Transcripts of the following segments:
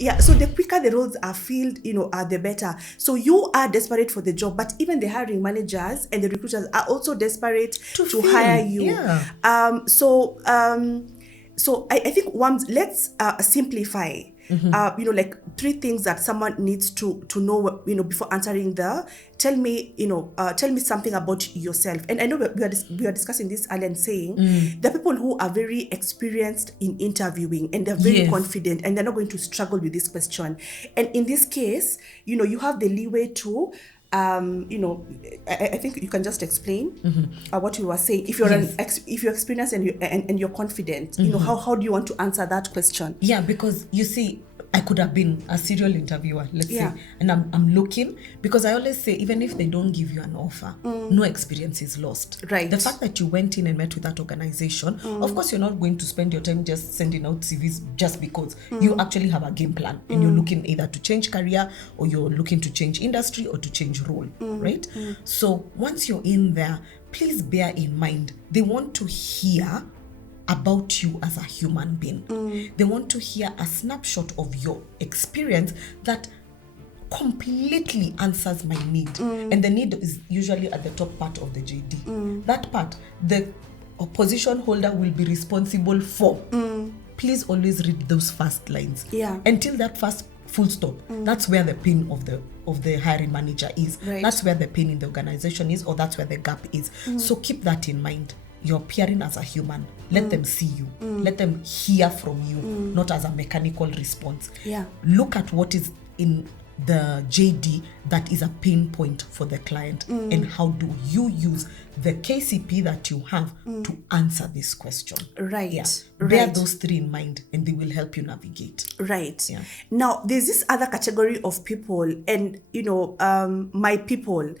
Yeah, so the quicker the roles are filled, the better. So you are desperate for the job, but even the hiring managers and the recruiters are also desperate to hire you. Yeah. So I think let's simplify. Like 3 things that someone needs to know, before answering tell me something about yourself. And I know we are discussing this earlier and saying there are people who are very experienced in interviewing and they're very confident and they're not going to struggle with this question. And in this case, you have the leeway to I think you can just explain what you were saying. If you're if you're experienced and you're confident, how do you want to answer that question? Yeah, because you see, I could have been a serial interviewer, let's say, and I'm looking, because I always say, even if they don't give you an offer, no experience is lost. Right. The fact that you went in and met with that organization, of course, you're not going to spend your time just sending out CVs just because. You actually have a game plan and you're looking either to change career or you're looking to change industry or to change role, right? So once you're in there, please bear in mind, they want to hear about you as a human being. They want to hear a snapshot of your experience that completely answers my need. And the need is usually at the top part of the JD. That part, the position holder will be responsible for. Please always read those first lines. Until that first full stop. That's where the pain of the hiring manager is. Right. That's where the pain in the organization is, or that's where the gap is. So keep that in mind. You're appearing as a human. Let them see you. Let them hear from you, not as a mechanical response. Look at what is in the JD that is a pain point for the client, and how do you use the KCP that you have to answer this question. Bear those 3 in mind and they will help you navigate. Now there's this other category of people, and my people.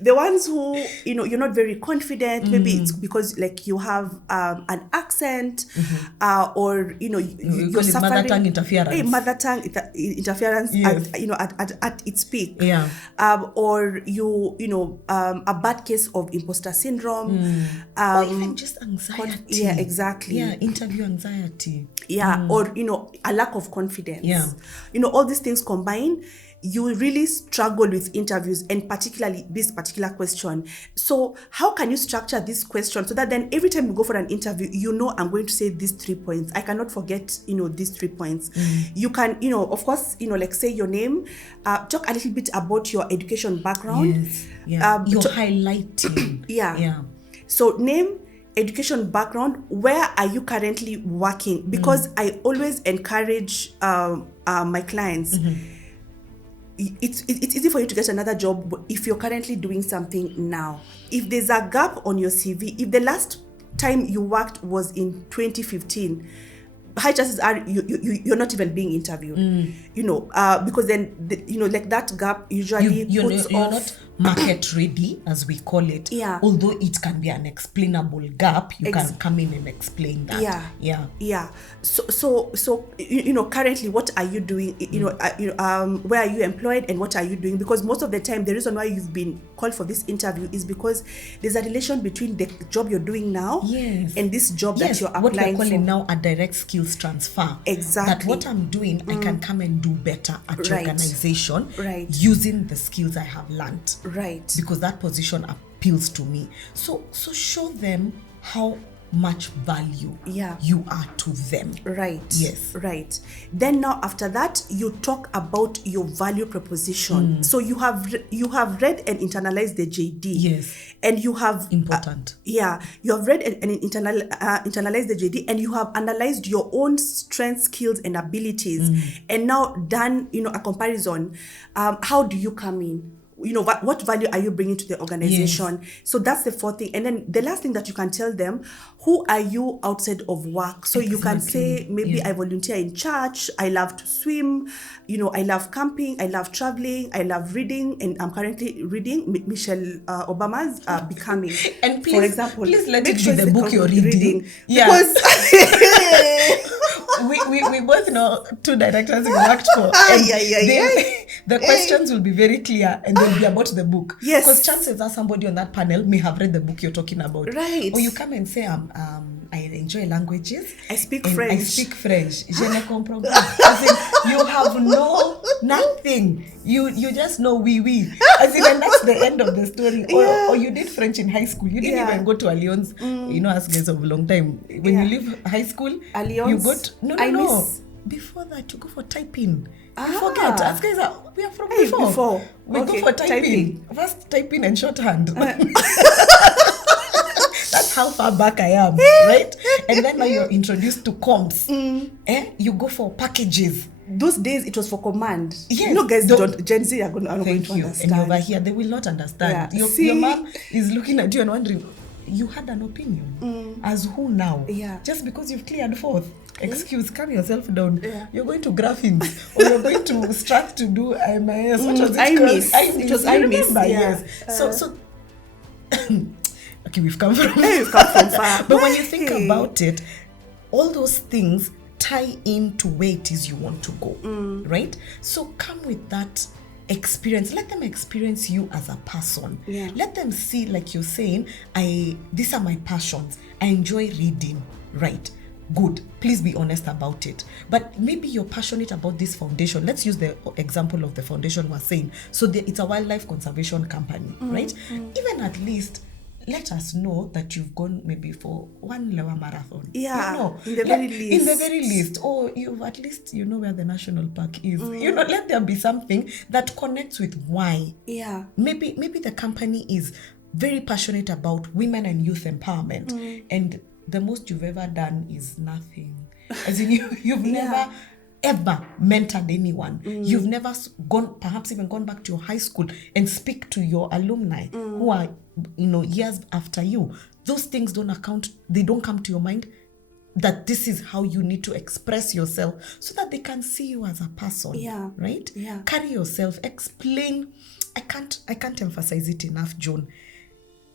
The ones who, you're not very confident, maybe it's because like you have an accent, or, you're suffering. Mother tongue interference. Mother tongue interference at its peak. Or a bad case of imposter syndrome. Or even just anxiety. Exactly. Interview anxiety. Or, a lack of confidence. All these things combined, you really struggle with interviews, and particularly this particular question. So how can you structure this question so that then every time you go for an interview, I'm going to say these 3 points. I cannot forget, these 3 points. You can, of course, like say your name, talk a little bit about your education background. You're highlighting. So name, education background, where are you currently working? Because I always encourage my clients, it's easy for you to get another job if you're currently doing something now. If there's a gap on your CV, if the last time you worked was in 2015, high chances are you're not even being interviewed. Because then like that gap usually puts you're off. not market ready, as we call it. Although it can be an explainable gap, you can come in and explain that. So currently, what are you doing? Where are you employed and what are you doing? Because most of the time, the reason why you've been called for this interview is because there's a relation between the job you're doing now and this job that you're applying for. What we're calling now a direct skills transfer. Exactly. That what I'm doing, I can come and do better at your organization using the skills I have learned. Because that position appeals to me. So show them how much value you are to them. Then now after that, you talk about your value proposition. So you have read and internalized the JD. And you have important. You have read and internalized the JD, and you have analyzed your own strengths, skills, and abilities, and now done a comparison. How do you come in? What value are you bringing to the organization? So that's the 4th thing. And then the last thing that you can tell them, who are you outside of work? So you can say, maybe I volunteer in church, I love to swim, I love camping, I love traveling, I love reading, and I'm currently reading Michelle Obama's Becoming. And please, for example, please let it be the book you're reading. Because we both know 2 directors we worked for. The questions will be very clear and they'll be about the book. Because chances are somebody on that panel may have read the book you're talking about. Or you come and say, I enjoy languages. I speak and French. I speak French. Je ne comprends pas. As in, you have nothing. You just know oui. As in, and that's the end of the story. Or you did French in high school. You didn't even go to Alliance. You know, as guys of a long time. When you leave high school, Alliance, you got no. Before that, you go for typing. You forget. As guys we are from before. We go for typing. First typing and shorthand. That's how far back I am, right? And then now you're introduced to comps. You go for packages. Those days it was for command. Yes. You know, guys, Gen Z are going to understand. And over here, they will not understand. Yeah. Your mom is looking at you and wondering, you had an opinion. As who now? Yeah. Just because you've cleared fourth. Excuse, calm yourself down. Yeah. You're going to graphics or you're going to Strat to do IMIS. What was it called? It was IMIS. Remember, Yeah. yes. So okay, we've come from far. But when you think about it, all those things tie into where it is you want to go, right? So come with that experience. Let them experience you as a person. Yeah. Let them see, like you're saying, these are my passions. I enjoy reading, right? Good. Please be honest about it. But maybe you're passionate about this foundation. Let's use the example of the foundation we're saying. So it's a wildlife conservation company, right? Even at least let us know that you've gone maybe for one Lewa marathon. Yeah, you know, in the very least. In the very least. Or you've at least, you know where the national park is. You know, let there be something that connects with why. Yeah. Maybe the company is very passionate about women and youth empowerment. And the most you've ever done is nothing. As in, you've never ever mentored anyone. You've never perhaps even gone back to your high school and speak to your alumni who are, years after you. Those things don't come to your mind, that this is how you need to express yourself so that they can see you as a person. Yeah. Right? Yeah. Carry yourself, explain. I can't emphasize it enough, Joan.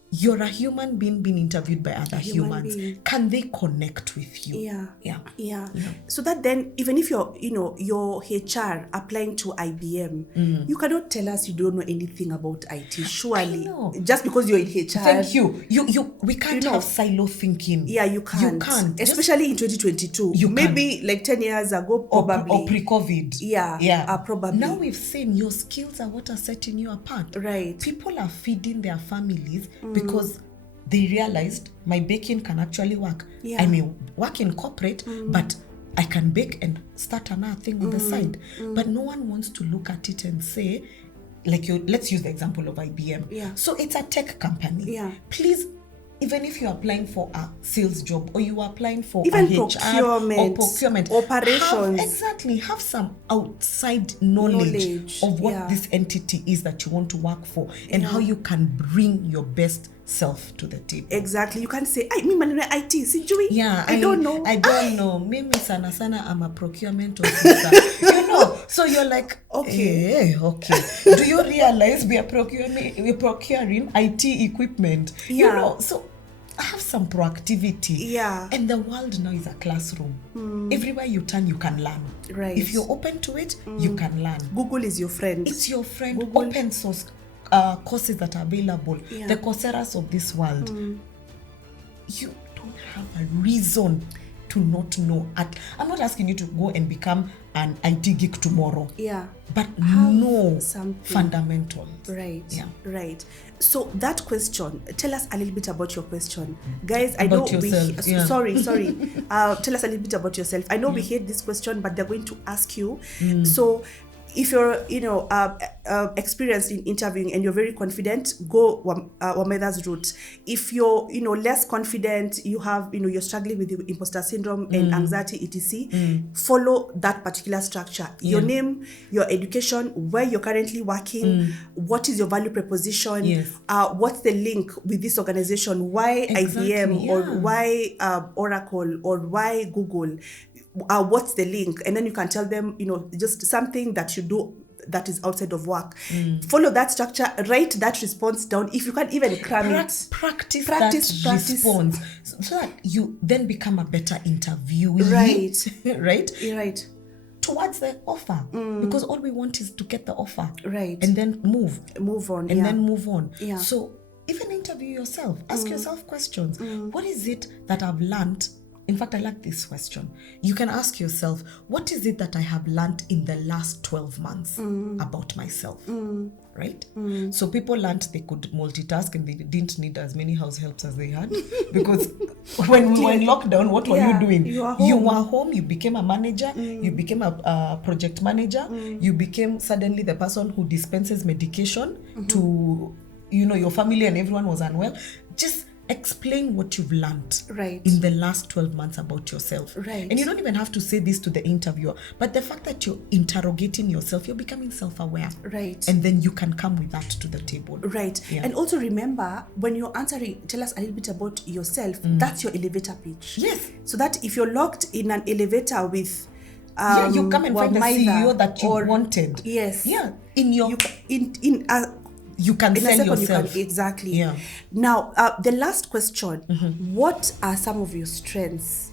You're a human being being interviewed by other humans. Can they connect with you? Yeah. So that then, even if you're, your HR applying to IBM, you cannot tell us you don't know anything about IT. Surely, just because you're in HR. Thank you. We can't have silo thinking. Yeah, you can't. You can't. Especially in 2022. Maybe like 10 years ago, probably. Or pre-COVID. Yeah. Probably. Now we've seen your skills are what are setting you apart. Right. People are feeding their families because they realized my baking can actually work. Yeah. I may work in corporate, but I can bake and start another thing on the side. But no one wants to look at it and say, let's use the example of IBM. Yeah. So it's a tech company. Yeah. Please, even if you're applying for a sales job or you are applying for even a HR or procurement, operations, have some outside knowledge of what this entity is that you want to work for and how you can bring your best self to the table. Exactly. You can't say, me maneno IT, sijui. Yeah, I don't know. I don't know. Mimi sana I'm a procurement officer. So you're like, okay. Do you realize we're procuring IT equipment? Yeah. So have some proactivity. Yeah. And the world now is a classroom. Everywhere you turn, you can learn. Right. If you're open to it, you can learn. Google is your friend. It's your friend. Google. Open source courses that are available. Yeah. The Coursera's of this world. You don't have a reason to not know. I'm not asking you to go and become an IT geek tomorrow. Yeah. But know something. Fundamentals. Right. Yeah. Right. So that question, tell us a little bit about your question. Guys, I About know yourself, yeah. Sorry. Tell us a little bit about yourself. I know we hate this question, but they're going to ask you. So if you're, experienced in interviewing and you're very confident, go Wameda's route. If you're, less confident, you have, you're struggling with the imposter syndrome and anxiety, etc., follow that particular structure. Your name, your education, where you're currently working, what is your value proposition, what's the link with this organization, why IBM or why Oracle or why Google. What's the link? And then you can tell them, just something that you do that is outside of work. Follow that structure, write that response down. If you can't even cram it. Practice that response so that you then become a better interviewee. Right. Right? Right. Towards the offer. Because all we want is to get the offer. Right. And then move on. And then move on. Yeah. So even interview yourself. Ask yourself questions. What is it that I've learned in fact, I like this question. You can ask yourself, what is it that I have learned in the last 12 months about myself? Right? So people learned they could multitask and they didn't need as many house helps as they had. Because when we were in lockdown, what were you doing? You were home. You became a manager, you became a project manager, you became suddenly the person who dispenses medication to, your family, and everyone was unwell. Just explain what you've learned in the last 12 months about yourself. And you don't even have to say this to the interviewer, but the fact that you're interrogating yourself, you're becoming self-aware. And then you can come with that to the table. Yeah. And also remember, when you're answering, tell us a little bit about yourself. That's your elevator pitch. Yes. So that if you're locked in an elevator with you come and find the CEO that you wanted. Yes. Yeah. In your you can in sell a second yourself. Exactly. Yeah. Now, the last question, what are some of your strengths?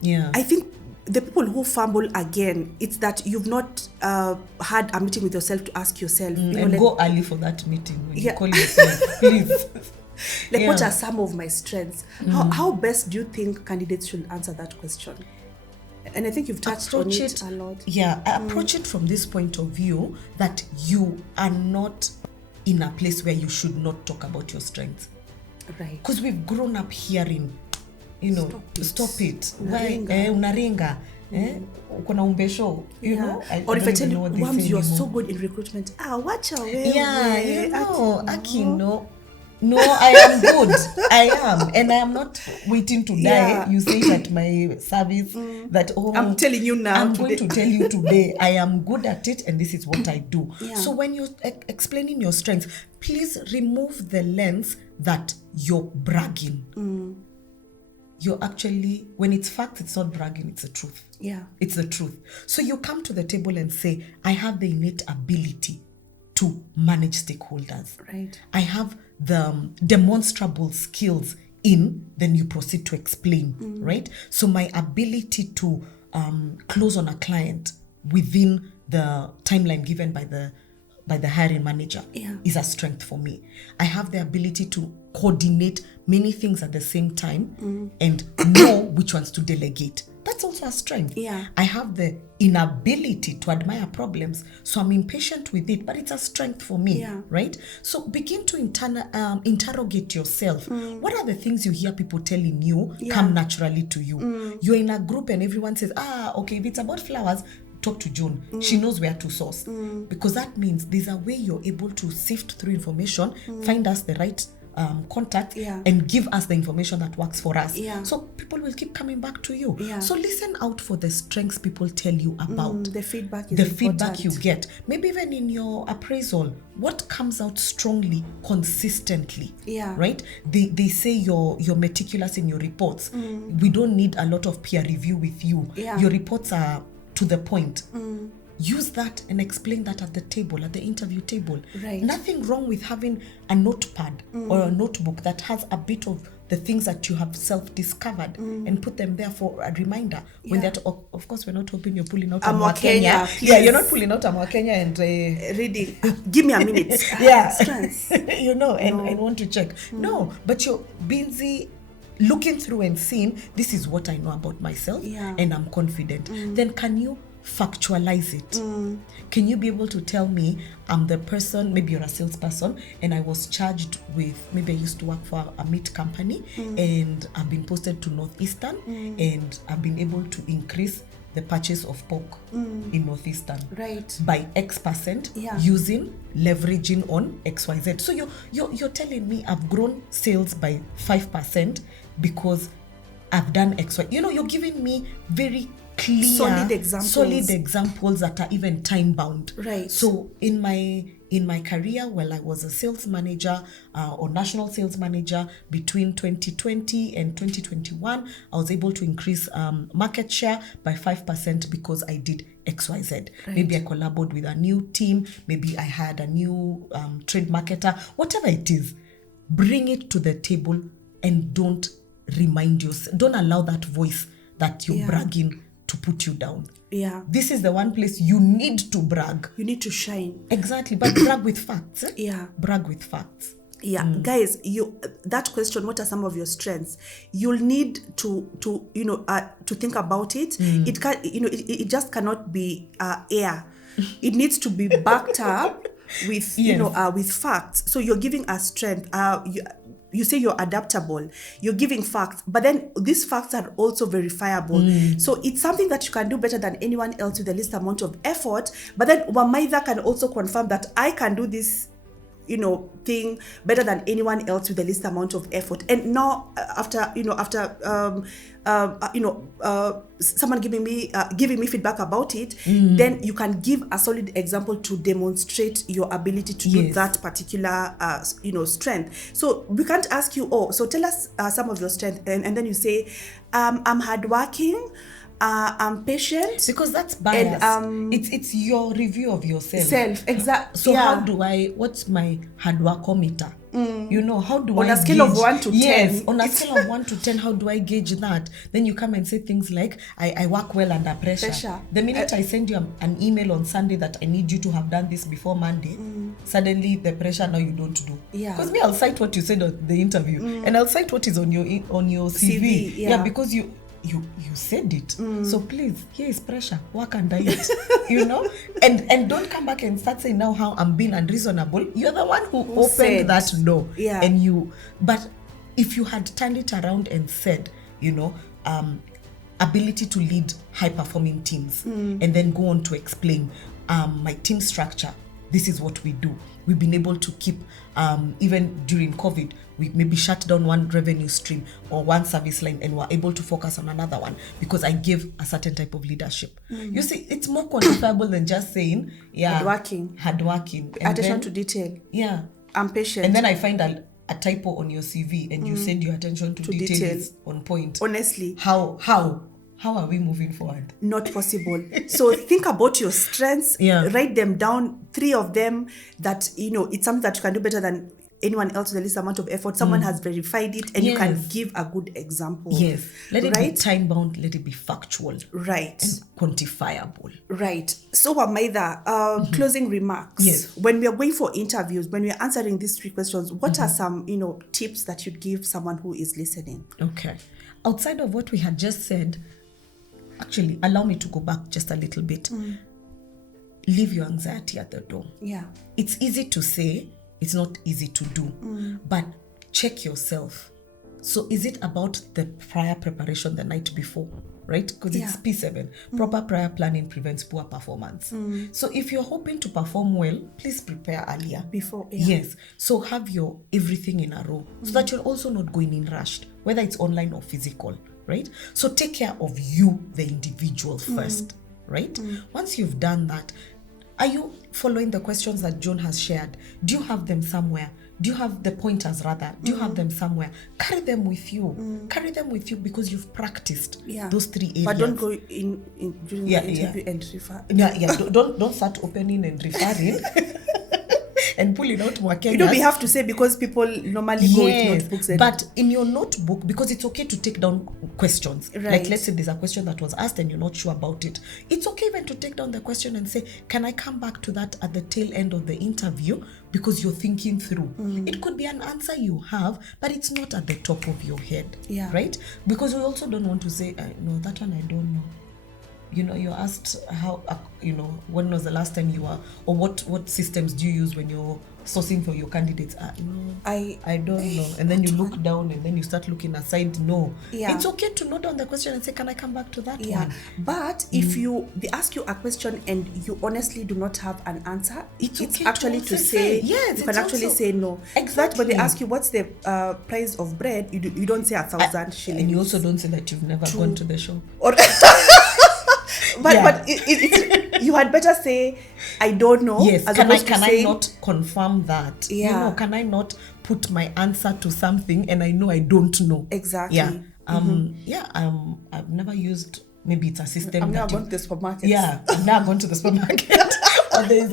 Yeah. I think the people who fumble again, it's that you've not had a meeting with yourself to ask yourself. Go early for that meeting when you call yourself, please. What are some of my strengths? How best do you think candidates should answer that question? And I think you've touched on it a lot. Yeah, approach it from this point of view that you are not in a place where you should not talk about your strengths. Because we've grown up hearing, stop it. Unaringa. Uko na umbesho, or if I tell you, Wams, you're so good in recruitment. Watch out. Aki, no, I am good. I am. And I am not waiting to die. You say that my service, that, I'm telling you now. I'm going to tell you today, I am good at it and this is what I do. So when you're explaining your strengths, please remove the lens that you're bragging. You're actually, when it's fact, it's not bragging, it's the truth. It's the truth. So you come to the table and say, I have the innate ability to manage stakeholders. I have the demonstrable skills then you proceed to explain, right? So my ability to close on a client within the timeline given by the hiring manager is a strength for me. I have the ability to coordinate many things at the same time and know which ones to delegate. That's also a strength. I have the inability to admire problems, so I'm impatient with it, but it's a strength for me, right? So begin to interrogate yourself. What are the things you hear people telling you come naturally to you? You're in a group and everyone says, okay, if it's about flowers, talk to June. She knows where to source. Because that means there's a way you're able to sift through information, find us the right contact and give us the information that works for us. So people will keep coming back to you. So listen out for the strengths people tell you about. The feedback is feedback you get. Maybe even in your appraisal, what comes out strongly consistently. Right? They say you're meticulous in your reports. We don't need a lot of peer review with you. Your reports are to the point. Use that and explain that at the table, at the interview table. Nothing wrong with having a notepad or a notebook that has a bit of the things that you have self-discovered and put them there for a reminder. When that, of course, we're not hoping you're pulling out Amwa Kenya. You're not pulling out Amwa Kenya and reading. Give me a minute. And want to check. No, but you're busy looking through and seeing, this is what I know about myself and I'm confident. Then can you factualize it? Can you be able to tell me, I'm the person, maybe you're a salesperson and I was charged with, maybe I used to work for a meat company and I've been posted to Northeastern and I've been able to increase the purchase of pork in Northeastern by X% using leveraging on XYZ. So you're telling me I've grown sales by 5% because I've done XY. You're giving me very clear, solid examples that are even time bound. So in my career, while I was a sales manager or national sales manager between 2020 and 2021, I was able to increase market share by 5% because I did XYZ. Maybe I collaborated with a new team. Maybe I had a new trade marketer. Whatever it is, bring it to the table and don't allow that voice that you're bragging to put you down. This is the one place you need to brag. You need to shine. Exactly, but brag with facts. Yeah. Brag with facts. Yeah, guys, that question, what are some of your strengths? You'll need to think about it. It can it just cannot be air. It needs to be backed up with with facts. So you're giving us strength. You say you're adaptable, you're giving facts, but then these facts are also verifiable. So it's something that you can do better than anyone else with the least amount of effort. But then Wamaitha can also confirm that I can do this thing better than anyone else with the least amount of effort. And now after someone giving me feedback about it, then you can give a solid example to demonstrate your ability to do that particular strength. So we can't ask you, so tell us some of your strength, and then you say I'm hardworking, I'm patient, because that's bias. And, it's your review of yourself. Exactly. So how do what's my hard workometer? How do on a scale of 1 to 10? Yes, on a scale of 1 to 10, how do I gauge that? Then you come and say things like, I work well under pressure. The minute I send you an email on Sunday that I need you to have done this before Monday, suddenly the pressure now you don't do. Because me, I'll cite what you said on the interview, and I'll cite what is on your CV. Because you said it. So please, here is pressure, work under it. And don't come back and start saying now how I'm being unreasonable. You're the one who opened that door. But if you had turned it around and said, ability to lead high performing teams, and then go on to explain my team structure, this is what we do. We've been able to keep, even during COVID, we maybe shut down one revenue stream or one service line, and we're able to focus on another one because I give a certain type of leadership. You see, it's more quantifiable than just saying, hardworking. Attention to detail. I'm patient. And then I find a typo on your CV, and you said your attention to detail is on point. Honestly. How are we moving forward? Not possible. So think about your strengths, write them down, 3 of them that, it's something that you can do better than anyone else with the least amount of effort. Someone has verified it, and you can give a good example. Yes. Let it be time-bound, let it be factual. Right. And quantifiable. Right. So Wamaitha, closing remarks. Yes. When we are going for interviews, when we are answering these 3 questions, what are some, tips that you'd give someone who is listening? Okay. Outside of what we had just said, actually, allow me to go back just a little bit. Leave your anxiety at the door. It's easy to say, it's not easy to do, but check yourself. So is it about the prior preparation the night before, right? Because it's P7. Proper prior planning prevents poor performance. So if you're hoping to perform well, please prepare earlier. Before, Yes. So have your everything in a row so that you're also not going in rushed, whether it's online or physical, right? So take care of you, the individual first, right? Once you've done that, are you following the questions that Joan has shared? Do you have them somewhere? Do you have the pointers rather? Do you have them somewhere? Carry them with you. Carry them with you because you've practiced those 3 areas. But don't go in during the interview and refer. Don't start opening and referring. And pulling out more Kenyas. We have to say because people normally go with notebooks. But in your notebook, because it's okay to take down questions. Right. Like let's say there's a question that was asked and you're not sure about it. It's okay even to take down the question and say, can I come back to that at the tail end of the interview? Because you're thinking through. It could be an answer you have, but it's not at the top of your head. Right? Because we also don't want to say, no, that one I don't know. You're asked how, when was the last time you were, or what systems do you use when you're sourcing for your candidates? No, I don't know. And then you look down and then you start looking aside. No. It's okay to note down the question and say, can I come back to that one? But if they ask you a question and you honestly do not have an answer, it's okay actually to say yes. You can actually say no. Exactly. But they ask you, what's the price of bread? You don't say 1,000 shillings. And you also don't say that you've never gone to the shop. But you had better say, I don't know. Yes, can I not confirm that? Can I not put my answer to something and I know I don't know? Exactly. I've never used, maybe it's a system. I've never gone to the supermarket. I've never gone to the supermarket. Or there's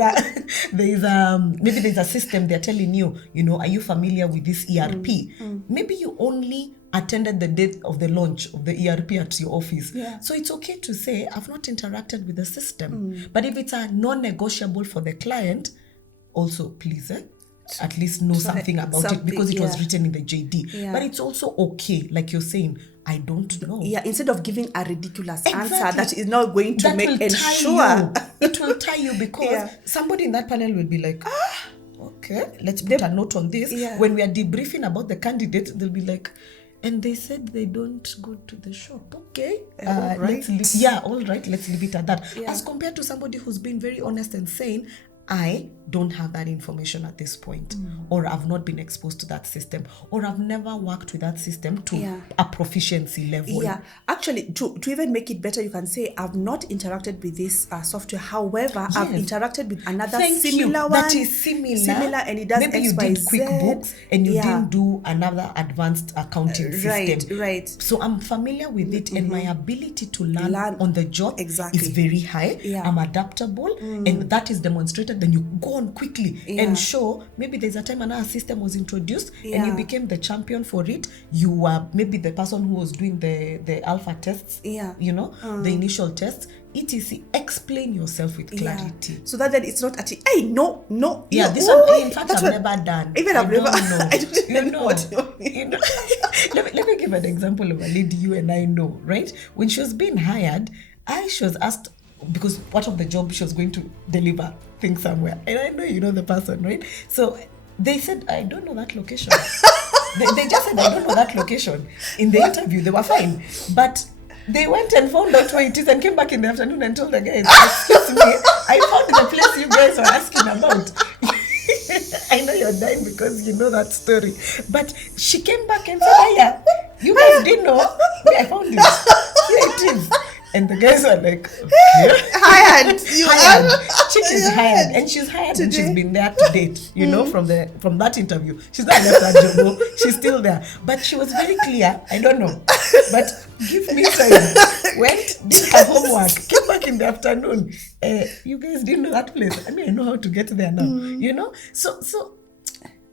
a system they're telling you, are you familiar with this ERP? Maybe you only attended the date of the launch of the ERP at your office. So it's okay to say, I've not interacted with the system. But if it's a non-negotiable for the client, also please, at least know something about it because it was yeah. written in the JD. Yeah. But it's also okay, like you're saying, I don't know. Yeah, instead of giving a ridiculous Exactly. answer that is not going to That make will tie ensure. you. It will tie you because Yeah. somebody in that panel will be like, okay, let's put a note on this. Yeah. When we are debriefing about the candidate, they'll be like, and they said they don't go to the shop. Okay. All right. All right. Let's leave it at that. Yeah. As compared to somebody who's been very honest and saying, I don't have that information at this point, or I've not been exposed to that system, or I've never worked with that system to a proficiency level. Yeah, actually, to even make it better, you can say, I've not interacted with this software. However, I've interacted with another similar one. That is similar, and it does maybe X, you Y, did Z. QuickBooks and you didn't do another advanced accounting system. Right. So I'm familiar with it, and my ability to learn on the job is very high. Yeah. I'm adaptable, and that is demonstrated. Then you go on quickly and show. Maybe there's a time another system was introduced and you became the champion for it. You were maybe the person who was doing the alpha tests, you know, the initial tests. etc. Explain yourself with clarity. So that then it's not actually, hey, no. Yeah, no, this one, in fact, I've never done. Even I've never, I don't even know what you mean. You know, let me give an example of a lady you and I know, right? When she was being hired, she was asked, because part of the job she was going to deliver things somewhere. And I know you know the person, right? So they said, I don't know that location. they just said, I don't know that location. In the interview, they were fine. But they went and found out where it is and came back in the afternoon and told the guys, excuse me, I found the place you guys were asking about. I know you're dying because you know that story. But she came back and said, yeah, you guys didn't know. I found it. Here it is. And the guys were like, okay. Hired. Chick is hired. And she's hired and she's been there to date, you know, from that interview. She's not left that job. She's still there. But she was very clear. I don't know. But give me time. Went, did her homework, came back in the afternoon. You guys didn't know that place. I mean, I know how to get there now. You know? So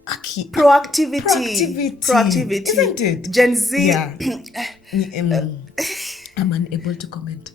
Aki. Proactivity. Isn't it? Gen Z. Yeah. I'm unable to comment.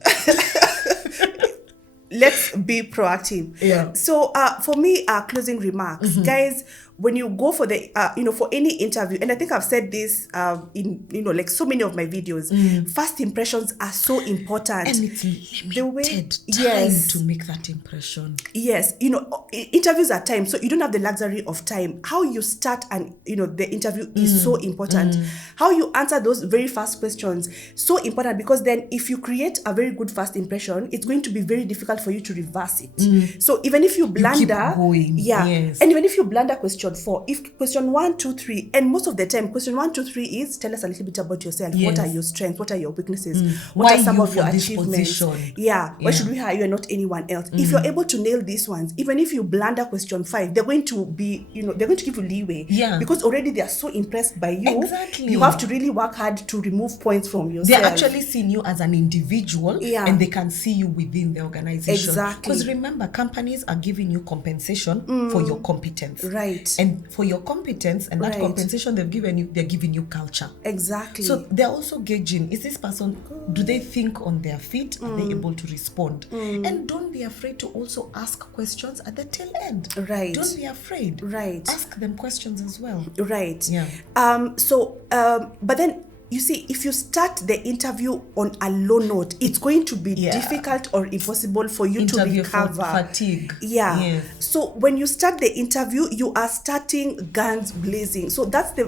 Let's be proactive. Yeah. So for me, closing remarks, guys, when you go for the for any interview, and I think I've said this in like so many of my videos, first impressions are so important. And it's limited time to make that impression. Yes, interviews are time, so you don't have the luxury of time. How you start and the interview is so important. How you answer those very first questions, so important, because then if you create a very good first impression, it's going to be very difficult for you to reverse it. So even if you blunder, keep going. Yes. And even if you blunder question 4, if question 1, 2, 3, and most of the time question 1, 2, 3 is tell us a little bit about yourself. Yes. What are your strengths? What are your weaknesses? What Why are some you of your for this achievements? position? Why should we hire you and not anyone else? If you're able to nail these ones, even if you blunder question 5, they're going to be, they're going to give you leeway. Yeah. Because already they are so impressed by you. Exactly. You have to really work hard to remove points from yourself. They're actually seeing you as an individual, and they can see you within the organization. Exactly. Because remember, companies are giving you compensation for your competence. Right. And for your competence and that compensation they've given you, they're giving you culture. Exactly. So they're also gauging, is this person, do they think on their feet? Are they able to respond? And don't be afraid to also ask questions at the tail end. Right. Don't be afraid. Right. Ask them questions as well. Right. Yeah. But then, you see, if you start the interview on a low note, it's going to be difficult or impossible for you to recover. Fatigue. Yeah. Yes. So when you start the interview, you are starting guns blazing. So that's the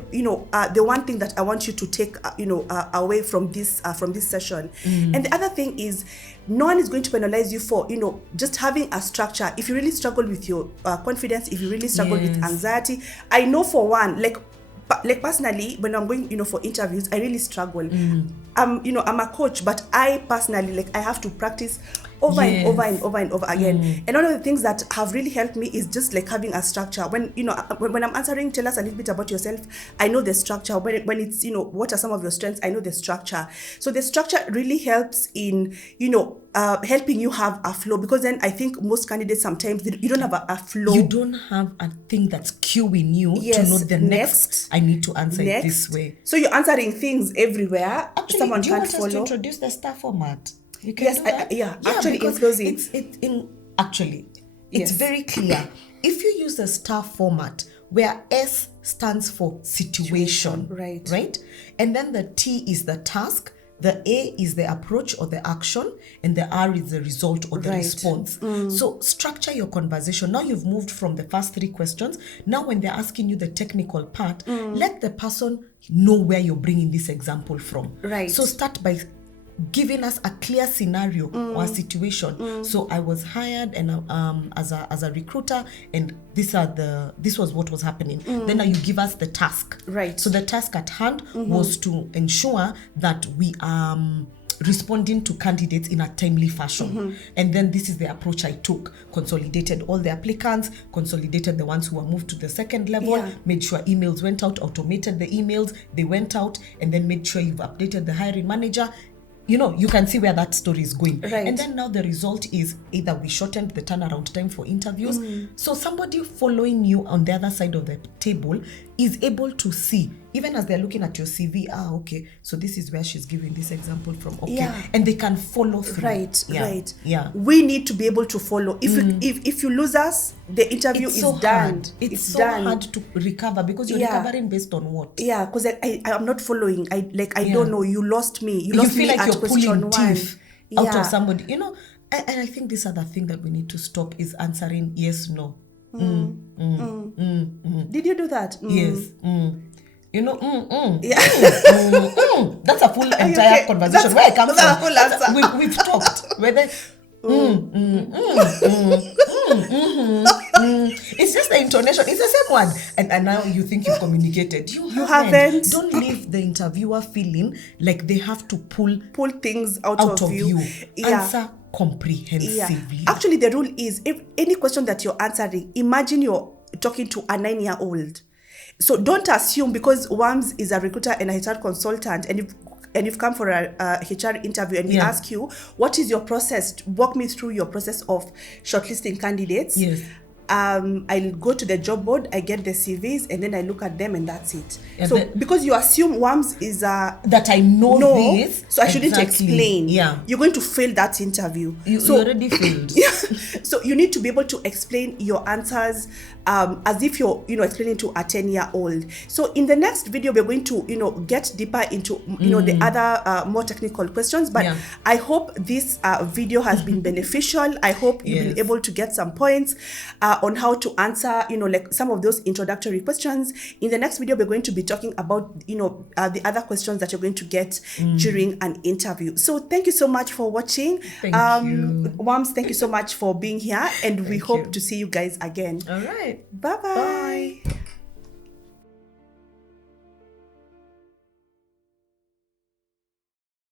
the one thing that I want you to take away from this session. And the other thing is, no one is going to penalize you for just having a structure. If you really struggle with your confidence, if you really struggle with anxiety, I know for one, like personally, when I'm going, for interviews, I really struggle. I'm a coach, but I personally, I have to practice over and over and over and over again. And one of the things that have really helped me is just having a structure. When I'm answering, tell us a little bit about yourself, I know the structure. When it's, what are some of your strengths, I know the structure. So the structure really helps in, helping you have a flow, because then I think most candidates sometimes you don't have a flow. You don't have a thing that's cueing you to know the next. I need to answer it this way. So you're answering things everywhere. Actually, someone do you can't want follow. us to introduce the star format? You can do that. Actually, in closing, it's very clear. If you use the star format, where S stands for situation. Right. Right? And then the T is the task, the A is the approach or the action, and the R is the result or the Right. response. So structure your conversation. Now you've moved from the first 3 questions. Now when they're asking you the technical part, let the person know where you're bringing this example from. Right. So start by giving us a clear scenario or a situation. So I was hired and as a recruiter, and this was what was happening. Then now you give us the task. Right. So the task at hand was to ensure that we are responding to candidates in a timely fashion. And then this is the approach I took. Consolidated all the applicants, consolidated the ones who were moved to the second level, Yeah. made sure emails went out, automated the emails, they went out, and then made sure you've updated the hiring manager. You know, you can see where that story is going. Right. And then now the result is either we shortened the turnaround time for interviews. So somebody following you on the other side of the table is able to see, even as they're looking at your CV, okay, so this is where she's giving this example from. Okay. Yeah. And they can follow through. Right. Yeah. Right. Yeah. We need to be able to follow. If you lose us, the interview It's is so done. hard. It's so done. hard to recover because you're Yeah. recovering based on what? Yeah, because I'm not following. I don't know. You lost me. You lost feel me like at you're question pulling 1. teeth out Yeah. of somebody, you know. And I think this other thing that we need to stop is answering yes, no. Did you do that? Yes. You know, Yeah. that's a full entire okay? conversation. Where I come That's a from, full answer. we've talked. Whether it's just the intonation. It's the same one, and now you think you've communicated. You haven't. Don't leave the interviewer feeling like they have to pull Things out of you. Yeah. Answer comprehensively. Actually, the rule is if any question that you're answering, imagine you're talking to a 9-year-old. So don't assume because WAMS is a recruiter and a HR consultant, and you've come for a HR interview, and we ask you, what is your process? Walk me through your process of shortlisting candidates. Yes. I'll go to the job board, I get the CVs, and then I look at them, and that's it. Yeah, so because you assume WAMS is a that I know this, so I shouldn't exactly. explain. Yeah, you're going to fail that interview. You already failed. So you need to be able to explain your answers as if you're explaining to a 10-year-old. So in the next video, we're going to get deeper into the other more technical questions. But I hope this video has been beneficial. I hope you've been able to get some points on how to answer like some of those introductory questions. In the next video, we're going to be talking about the other questions that you're going to get during an interview. So thank you so much for watching. Thank you. WAMS, thank you so much for being here, and we hope to see you guys again. All right. Bye-bye. Bye.